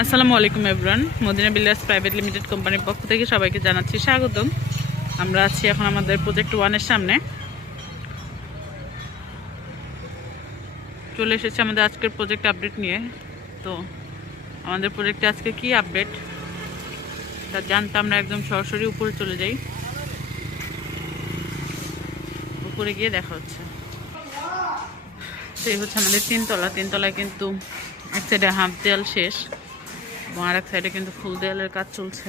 আসসালামু আলাইকুম everyone. Madina builders private limited কোম্পানির পক্ষ থেকে সবাইকে জানাচ্ছি স্বাগতম। আমরা আছি এখন আমাদের প্রজেক্ট 1 এর সামনে। চলে এসেছে আমাদের আজকের প্রজেক্ট আপডেট নিয়ে। তো আমাদের প্রজেক্টে আজকে কি আপডেট তা জানতে আমরা একদম সরাসরি উপরে চলে যাই। উপরে গিয়ে দেখা হচ্ছে। সেই হচ্ছে আমাদের তিনতলায় কিন্তু এক সাইডে হাফ দেয়াল শেষ এবং আর এক সাইডে কিন্তু ফুল দেয়ালের কাজ চলছে।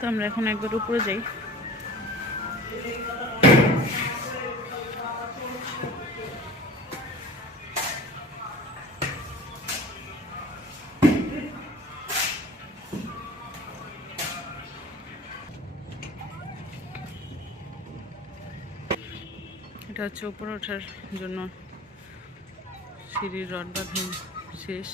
তো আমরা এখন একবার উপরে যাই। এটা হচ্ছে উপরে ওঠার জন্য সিঁড়ির রড বাঁধা শেষ।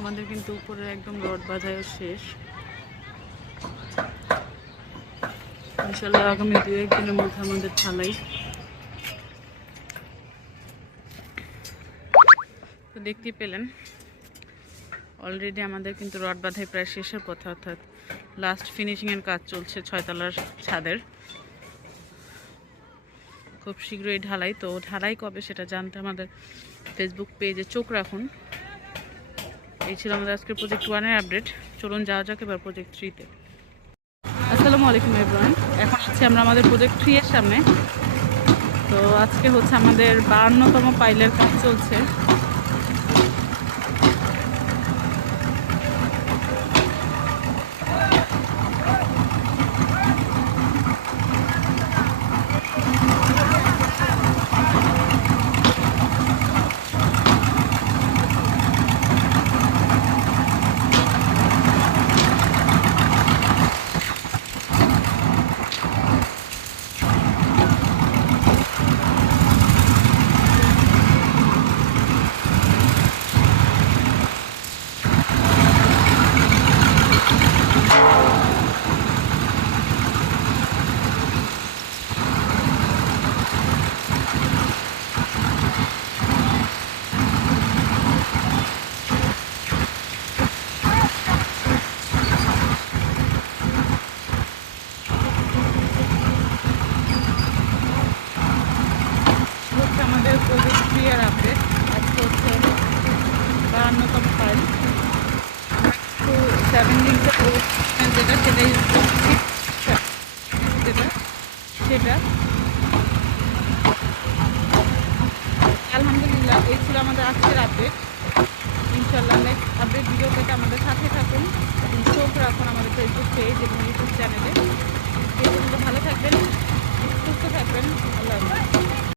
আমাদের কিন্তু উপরে একদম রড বাঁধাও শেষ। ইনশাআল্লাহ আগামী 2-1 দিনের মধ্যে আমাদের ঢালাই। তো দেখতেই পেলেন অলরেডি আমাদের কিন্তু রড বাঁধাই প্রায় শেষের পথে, অর্থাৎ লাস্ট ফিনিশিংয়ের কাজ চলছে 6 তলার ছাদের। খুব শীঘ্রই ঢালাই। তো ঢালাই কবে সেটা জানতে আমাদের ফেসবুক পেজে চোখ রাখুন। এই ছিল আমাদের আজকের প্রজেক্ট 1 এর আপডেট। চলুন যাওয়া যাক এবার প্রজেক্ট 3-তে। আসসালামু আলাইকুম এভরিওয়ান। এখন আছি আমরা আমাদের প্রজেক্ট 3 এর সামনে। তো আজকে হচ্ছে আমাদের 52তম পাইলের কাজ চলছে। আমাদের প্রজেক্ট 3 এর আপডেট আজকে হচ্ছে 52তম ফাইল। একটু 7 লিঙ্কের যেটা সেটাই সেটা আলহামদুলিল্লাহ এই ছিল আমাদের আজকের আপডেট। ইনশাআল্লাহ নেক্সট আপডেট ভিডিও পেতে আমাদের সাথে থাকুন এবং চোখ রাখুন আমাদের ফেসবুক পেজ এবং ইউটিউব চ্যানেলে।